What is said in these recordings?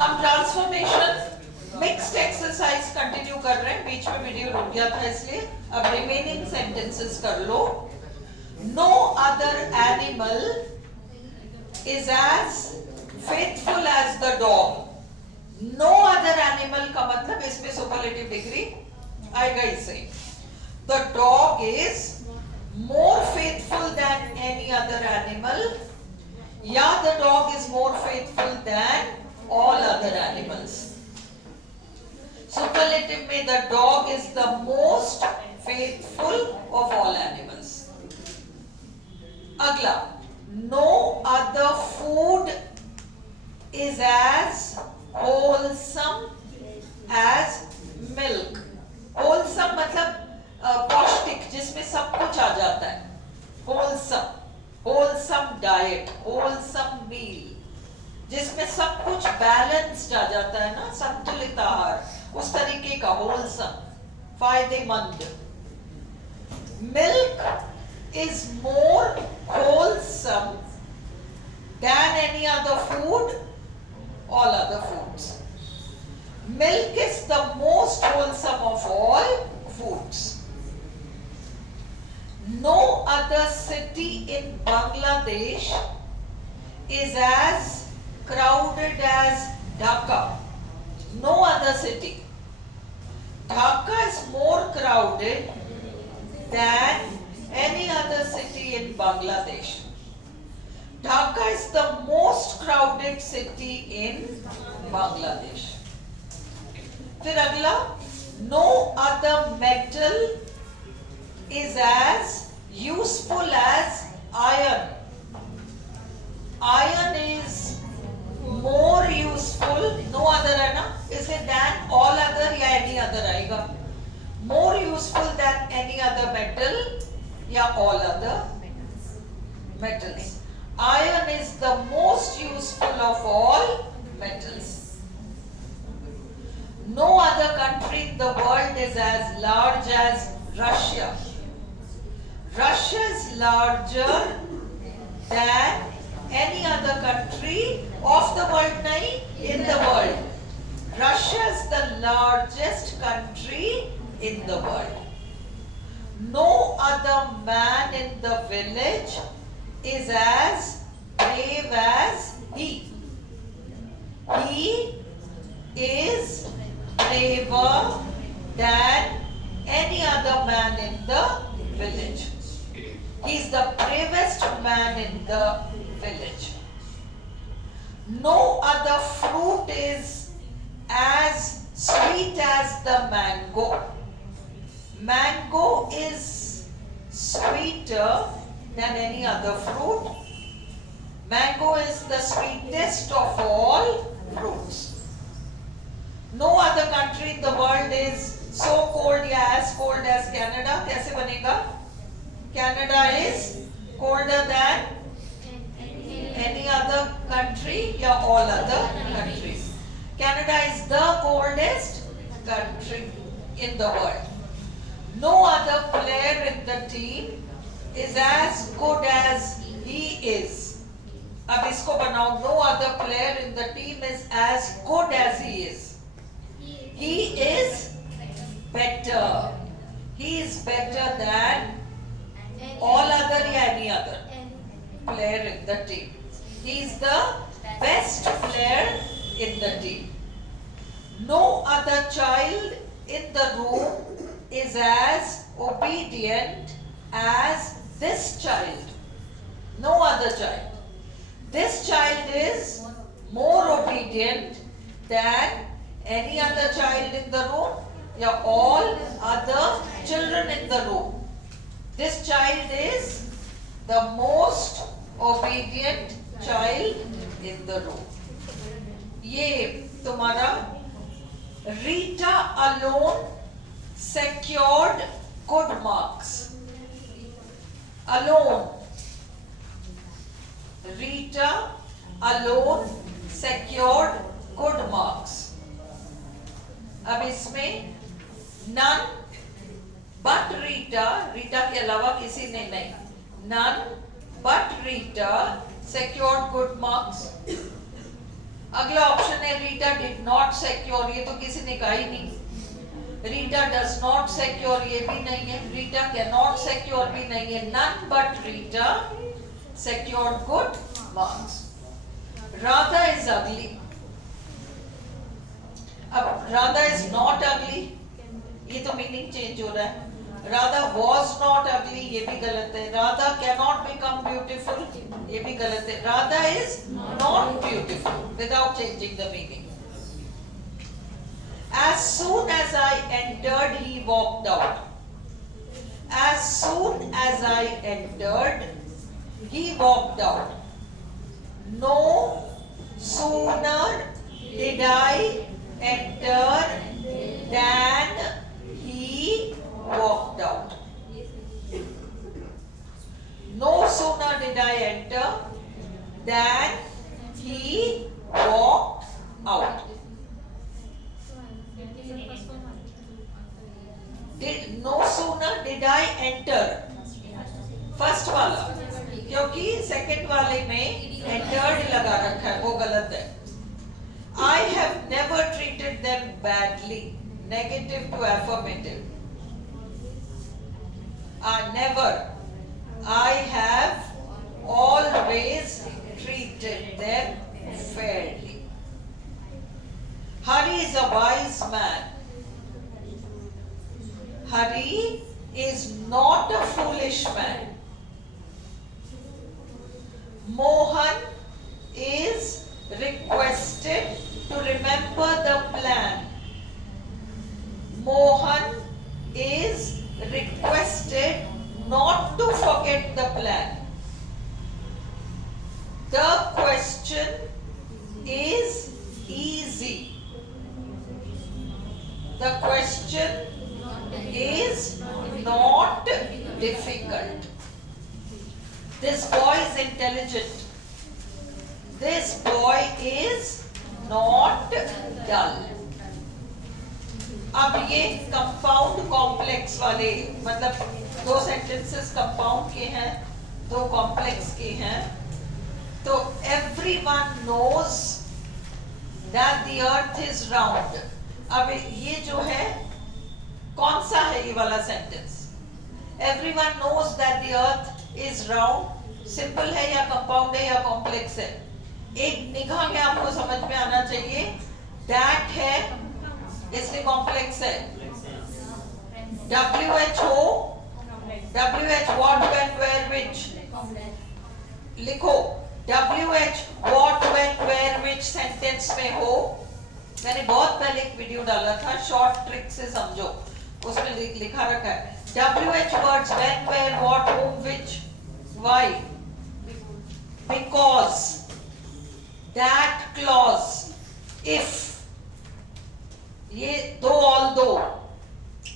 हम transformation mixed exercise continue कर रहे हैं, बीच में वीडियो रुक गया था इसलिए अब रिमेनिंग सेंटेंसेस कर लो। No other animal is as faithful as the dog. No other animal का मतलब इसमें सुपरलेटिव डिग्री आएगा इससे। The dog is more faithful than any other animal, या the dog is more faithful than all other animals. Superlative में the dog is the most faithful of all animals. अगला, no other food is as wholesome as milk. wholesome मतलब पौष्टिक, जिसमें सब कुछ आ जाता है। wholesome, wholesome diet, wholesome meal, जिसमें सब कुछ बैलेंस्ड आ जाता है ना, संतुलित आहार, उस तरीके का wholesome, फायदेमंद। milk is more wholesome than any other food, all other foods. Milk is the most wholesome of all foods. No other city in Bangladesh is as crowded as Dhaka. No other city. Dhaka is more crowded than any other city in Bangladesh. Dhaka is the most crowded city in Bangladesh. फिर अगला, no other metal is as useful as iron. Iron is more useful, no other है ना, इसलिए than all other या any other आएगा। more useful than any other metal या all other metals. Iron is the most useful of all metals. No other country in the world is as large as Russia. Russia is larger than any other country of the world, nahi, in the world. Russia is the largest country in the world. No other man in the village is as brave as he. He is braver than any other man in the village. He is the bravest man in the village. No other fruit is as sweet as the mango. Mango is sweeter than any other fruit. Mango is the sweetest of all fruits. No other country in the world is so cold या as cold as Canada. कैसे बनेगा? Canada is colder than any other country या all other countries. Canada is the coldest country in the world. No other player in the team is as good as he is. अब इसको बनाओ, no other player in the team is as good as he is. He is better. He is better than all other या any other player in the team. He is the best player in the team. No other child in the room is as obedient as this child. No other child. This child is more obedient than any other child in the room, yeah, all other children in the room. This child is the most obedient child in the room. ये तुम्हारा Rita alone secured good marks. Alone. Rita alone secured good marks. अब इसमें none but Rita, Rita के अलावा किसी ने नहीं, none but Rita secured good marks. अगला ऑप्शन है रीटा डिड नॉट सिक्योर, ये तो किसी ने कहा ही नहीं। रीटा डज नॉट सिक्योर, ये भी नहीं है। रीटा कैन नॉट सिक्योर भी नहीं है। None but Rita secured good marks. Radha is ugly. अब Radha is not ugly, ये तो मीनिंग चेंज हो रहा है। Radha was not ugly, ये भी गलत है। Radha cannot become beautiful, ये भी गलत है। Radha is not beautiful without changing the meaning. As soon as I entered, he walked out. As soon as I entered, he walked out. No sooner did I enter than he walked out. No sooner did I enter than he walked out. No sooner did I enter, first वाला, क्योंकि second वाले में entered लगा रखा है, वो गलत है। I have never treated them badly, negative to affirmative. Never. I have always treated them fairly. Hari is a wise man. Hari is not a foolish man. Mohan is requested to remember the plan. Mohan is requested not to forget the plan. The question is easy. The question is not difficult. This boy is intelligent. This boy is not dull. अब ये compound complex वाले, मतलब दो sentences compound के हैं, दो complex के हैं। तो everyone knows that the earth is round. अब ये जो है, कौन सा है ये वाला sentence? Everyone knows that the earth is round, simple है या कंपाउंड है या कॉम्प्लेक्स है? एक निगाह में आपको समझ में आना चाहिए। that है, इसलिए कॉम्प्लेक्स है। WHO, WH what when where which, लिखो WH what when where which sentence में हो। मैंने बहुत पहले एक वीडियो डाला था, शॉर्ट ट्रिक से समझो, उसमें लिखा रखा है WH words when where what whom which why, because, that clause, if, ये दो although,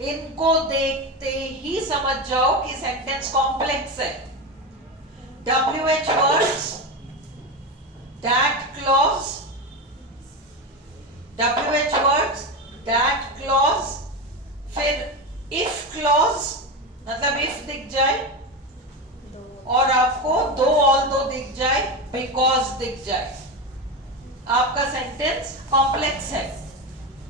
इनको देखते ही समझ जाओ कि सेंटेंस कॉम्प्लेक्स है। WH words, that clause, WH words, that clause, फिर if clause, मतलब if दिख जाए और आपको दो although दिख जाए, because दिख जाए, आपका सेंटेंस कॉम्प्लेक्स है।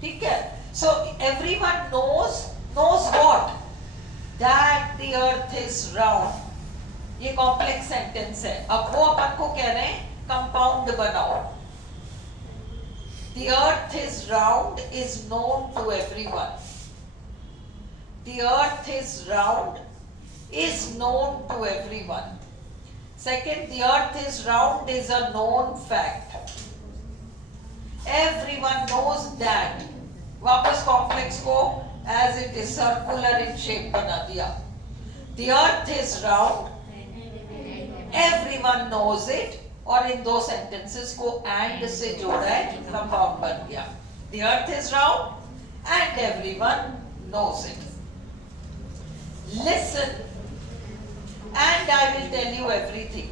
ठीक है? So everyone knows what? That the earth is round. ये कॉम्प्लेक्स सेंटेंस है। अब वो अपन को कह रहे हैं कंपाउंड बनाओ। The earth is round is known to everyone. The earth is round is known to everyone. Second, the earth is round is a known fact. Everyone knows that. वापस complex को as it is circular in shape बना दिया। The earth is round, everyone knows it, और इन दो sentences को and से जोड़ा है, कंपाउंड बन गया। The earth is round and everyone knows it. Listen and I will tell you everything.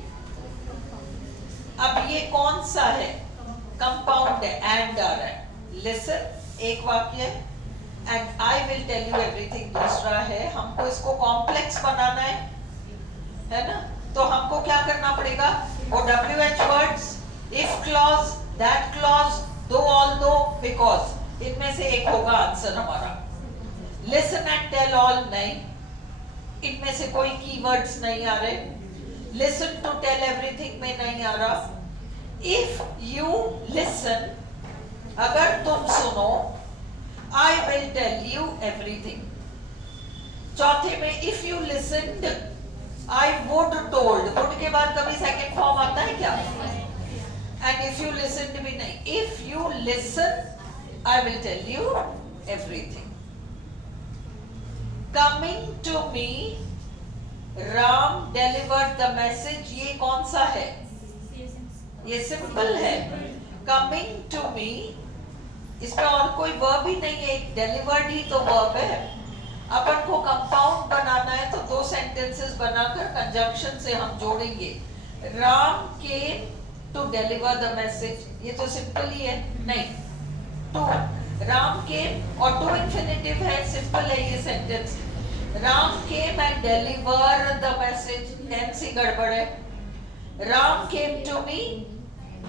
अब ये कौन सा है? कंपाउंड है, and आ रहा है। Listen एक वाक्य है, and I will tell you everything दूसरा है। हमको इसको कॉम्प्लेक्स बनाना है ना? तो हमको क्या करना पड़ेगा? वो WH words, if clause, That clause, though, although, because, इनमें से एक होगा आंसर हमारा. Listen and tell all नहीं, इनमें से कोई कीवर्ड्स नहीं आ रहे. Listen to tell everything में नहीं आ रहा. If you listen, अगर तुम सुनो, I will tell you everything. चौथे में if you listened, I would told. would के बाद कभी सेकंड फॉर्म आता है क्या? And if you listened भी नहीं. If you listen, I will tell you everything. Coming to me, Ram delivered the message. ये कौन सा है? ये सिंपल है. Coming to me, इसमें और कोई वर्ब ही नहीं है, delivered ही तो वर्ब है. अपन को कंपाउंड बनाना है तो दो सेंटेंसेस बनाकर कंजंक्शन से हम जोड़ेंगे. Ram came to deliver the message, ये तो सिंपल ही है. नहीं, टू, राम केम और टू इंफिनिटिव है, सिंपल है ये sentence. Ram came and deliver the message, tense ही गड़बड़ है. Ram came to me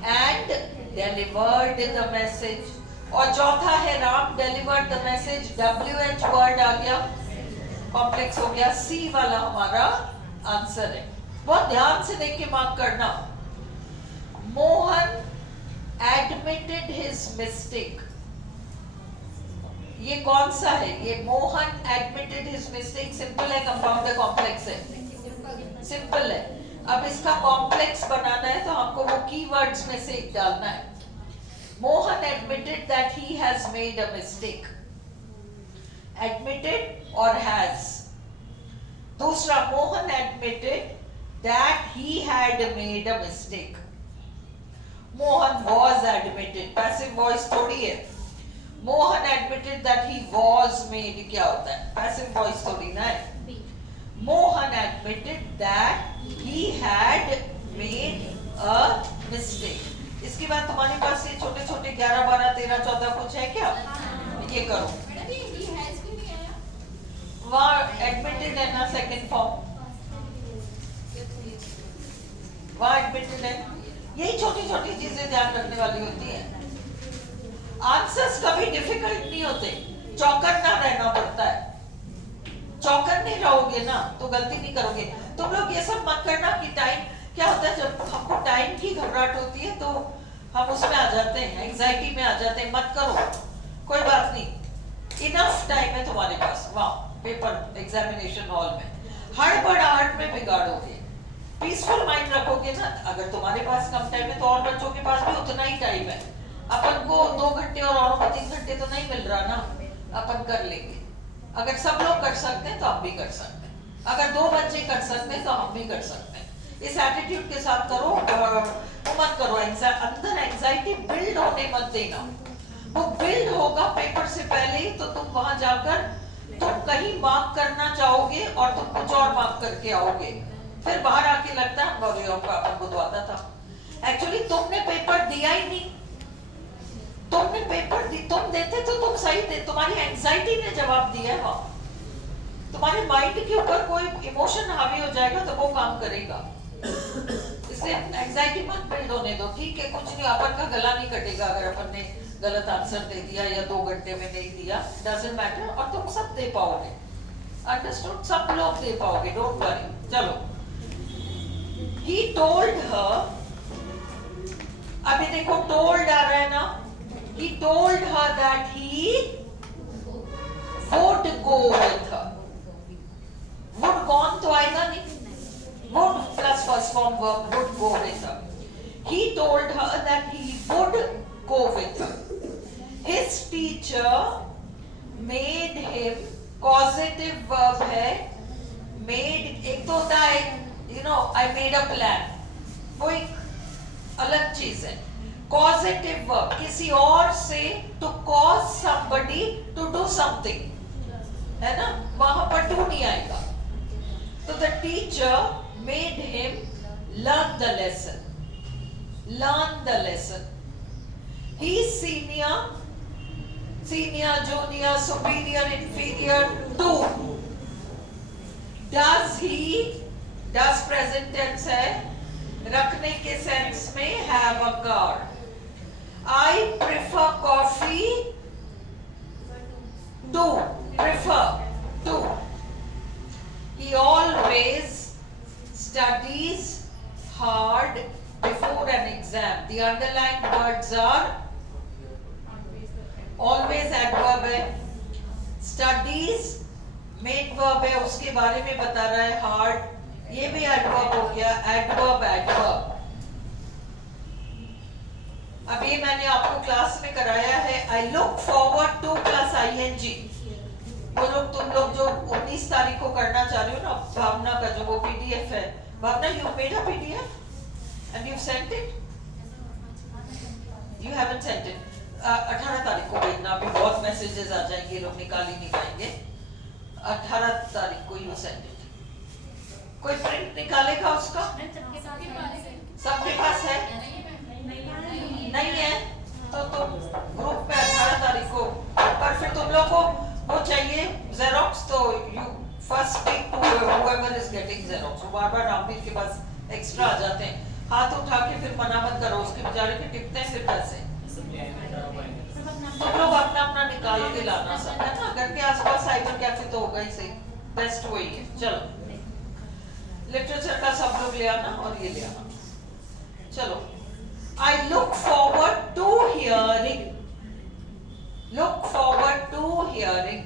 and delivered the message. और चौथा है Ram delivered the message, WH word आ गया, कॉम्प्लेक्स हो गया. सी वाला हमारा आंसर है. बहुत ध्यान से देख के मार्क करना. मोहन एडमिटेड हिज मिस्टेक, ये कौन सा है? ये Mohan admitted his mistake simple है, कंपाउंड है, कॉम्प्लेक्स है? सिंपल है. अब इसका कॉम्प्लेक्स बनाना है तो हमको वो कीवर्ड्स में से एक डालना है. Mohan admitted that he has made a mistake. Admitted or has. दूसरा, Mohan admitted that he had made a mistake. Mohan was admitted. Passive voice थोड़ी है. Mohan admitted that he was made, क्या होता है? Passive voice थोड़ी ना है. Mohan admitted that he had made a mistake. इसके बाद तुम्हारे पास ये छोटे छोटे 11, 12, 13, 14 कुछ है क्या? ये करो. वहाँ एडमिटेड है ना सेकंड फॉर्म, वहाँ एडमिटेड है. यही छोटी छोटी चीजें ध्यान रखने वाली होती है. आंसर्स कभी डिफिकल्ट नहीं होते, चौकन्ना रहना पड़ता है. चौकन नहीं रहोगे ना तो गलती नहीं करोगे. तुम लोग ये सब मत करना कि टाइम, क्या होता है जब हमको टाइम की घबराहट होती है तो हम उसमें आ जाते हैं, एंजाइटी में आ जाते हैं. मत करो, कोई बात नहीं, इनफ टाइम है तुम्हारे पास. वाह, पेपर एग्जामिनेशन हॉल में हड़बड़ाहट में बिगाड़ोगे. पीसफुल माइंड रखोगे ना. अगर तुम्हारे पास कम टाइम है तो और बच्चों के पास भी उतना ही टाइम है. अपन को 2 घंटे और औरों को 3 घंटे तो नहीं मिल रहा ना. अपन कर लेंगे. अगर सब लोग कर सकते हैं तो हम भी कर सकते हैं. अगर 2 बच्चे कर सकते हैं तो हम भी कर सकते हैं. इस एटीट्यूड के साथ करो. मत करो अंदर एंजाइटी बिल्ड होने मत देना. वो बिल्ड होगा पेपर से पहले ही तो तुम वहां जाकर तुम कहीं मार्क करना चाहोगे और तुम कुछ और मार्क करके आओगे. फिर बाहर आके लगता है अपन को तो आता था. एक्चुअली तुमने पेपर दिया ही नहीं. तुमने पेपर तुम देते तो तुम सही थे. तुम्हारी एंजाइटी ने जवाब दिया है. वहां तुम्हारे माइंड के ऊपर कोई इमोशन हावी हो जाएगा तो वो काम करेगा. इसलिए एंजाइटी मत बिल्ड होने दो. ठीक है, कुछ नहीं, अपन का गला नहीं कटेगा अगर अपन ने गलत आंसर दे दिया या 2 घंटे में नहीं दिया. Doesn't matter. और तुम सब दे पाओगे. अंडरस्टूड? सब लोग दे पाओगे, डोंट वरी. चलो. He told her, अभी देखो told आ रहा है ना. He told her that he would go with her. Would gone तो आएगा नहीं. Would plus first form verb, would go with her. He told her that he would go with her. His teacher made him, causative verb है. Made एक तो होता है, I made a plan. वो एक अलग चीज है. Causative verb किसी और से to cause somebody to do something, है ना. वहां पर to नहीं आएगा. तो the teacher made him learn the lesson. Learn the lesson. He's senior, junior, superior, inferior to. Does he, does present tense है, रखने के सेंस में have a car. I prefer coffee. Do. Prefer. Do. He always studies hard before an exam. The underlined words are always adverb है. Studies main verb है, उसके बारे में बता रहा है. हार्ड ये भी एडवर्ब हो गया. Adverb adverb. अभी मैंने आपको क्लास में कराया है. I look forward two plus ING. वो लोग तुम लोग जो 19 तारीख को करना चाह रहे हो ना, भावना का जो वो PDF है. Bhavna, you made a PDF and you sent it. You haven't sent it. 18 तारीख को भेजना. अभी बहुत मैसेजेस आ जाएंगे, लोग निकाल ही नहीं पाएंगे. 18 तारीख को यू सेंड इट. कोई प्रिंट निकालेगा उसका? सबके पास है? नहीं है तो ग्रुप में 18 तारीख को. पर फिर तुम लोग को वो चाहिए जेरोक्स, तो you first speak to whoever is getting xerox. बार बार रामवीर के पास एक्स्ट्रा आ जाते हैं. हाथ उठा के फिर मना मत करो, उसके बेचारे के टिकते हैं फिर पैसे. तुम लोग अपना अपना निकाल के लाना सब, है ना. घर के आसपास साइबर कैफे तो होगा ही सही. बेस्ट वही है. चलो लिटरेचर का सब लोग ले आना और ये ले आना. चलो. I look forward to hearing. Look forward to hearing.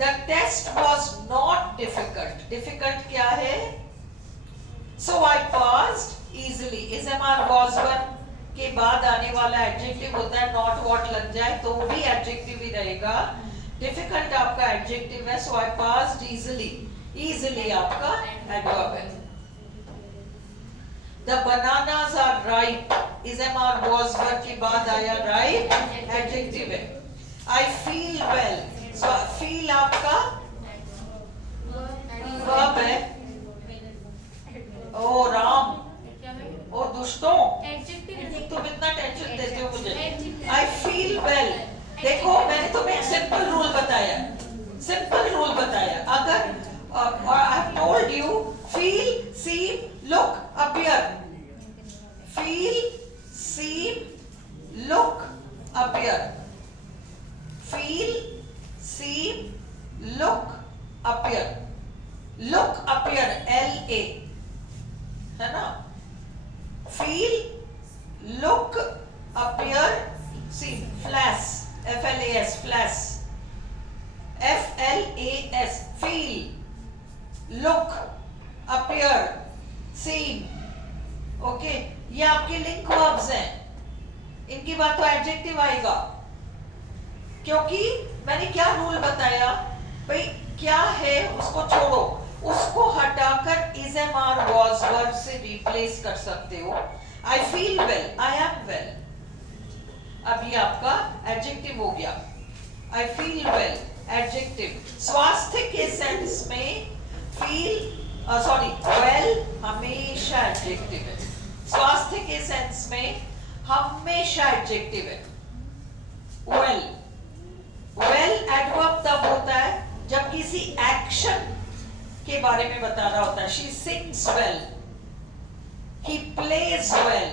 The test was not difficult. Difficult क्या है? So I passed easily. SMR was one के बाद आने वाला एडजेक्टिव होता है. नॉट व्हाट लग जाए तो भी एडजेक्टिव ही रहेगा. डिफिकल्ट आपका एडजेक्टिव है. So I passed easily. Easily आपका एडवर्ब है. The bananas are ripe. SMR was verb के बाद आया राइप, एडजेक्टिव है. I feel well. So feel आपका वर्ब है. ओ राम, ओ दुष्टों, तुम इतना टेंशन देते हो मुझे. I feel well. देखो मैंने तुम्हें एक सिंपल रूल बताया. सिंपल रूल बताया. अगर I have told you feel, seem, look, appear. Feel, seem, look, appear. Feel, seem, look, appear. Look, appear, LA है ना. Feel, look, appear, seem. Flash, FLAS, flash, FLAS. Feel, look, appear, seem. Okay, ये आपके link verbs हैं. इनकी बात तो adjective आएगा, क्योंकि मैंने क्या रूल बताया भाई. क्या है उसको छोड़ो, उसको हटाकर SMR was verb से रिप्लेस कर सकते हो. I feel well, I am well. अब ये आपका एडजेक्टिव हो गया. I feel well, adjective. स्वास्थ्य के सेंस में well हमेशा एडजेक्टिव है. स्वास्थ्य के सेंस में हमेशा एडजेक्टिव है. well एडवर्ब तब होता है जब किसी एक्शन के बारे में बता रहा होता है. She sings well, he plays well,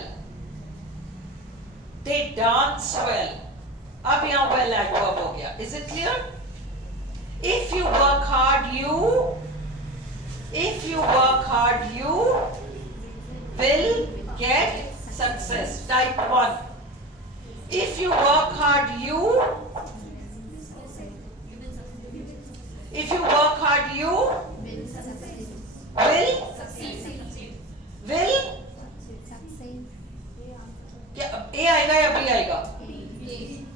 they dance well. अब यहाँ well एडवर्ब हो गया. Is it clear? If you work hard, you will get success. Type 1. If you work hard, you will क्या ए आएगा या बी आएगा?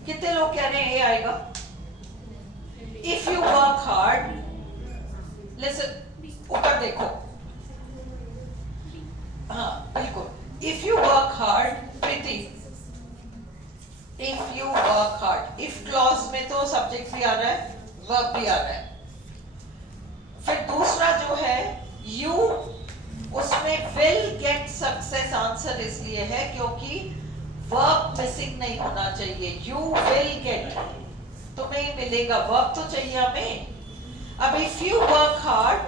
कितने लोग कह रहे हैं ए आएगा? If you work hard, listen, ऊपर देखो. हाँ बिल्कुल. If you work hard, Preeti, if you work hard, if clause में तो सब्जेक्ट भी आ रहा है, वर्ब भी आ रहा है. फिर दूसरा जो है you, उसमें will get success आंसर इसलिए है क्योंकि वर्ब मिसिंग नहीं होना चाहिए. You will get, तुम्हें मिलेगा. वर्ब तो चाहिए हमें. अब if you work hard,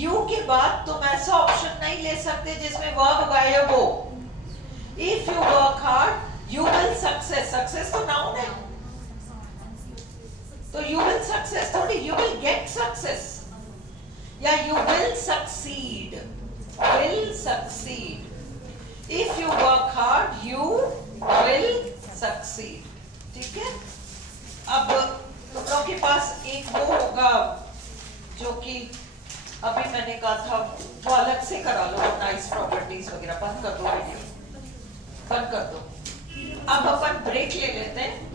you के बाद तुम ऐसा ऑप्शन नहीं ले सकते जिसमें वर्ब गायब हो. If you work hard, you will success. Success तो noun है. So you will success थोड़ी, you will get success. Yeah, you will succeed. Will succeed. If you work hard, you will succeed. ठीक है? अब तुम लोग के पास एक वो होगा जो कि अभी मैंने कहा था वो अलग से करा लो, नाइस प्रॉपर्टीज वगैरह. बंद कर दो वीडियो, बंद कर दो. अब अपन ब्रेक ले लेते हैं.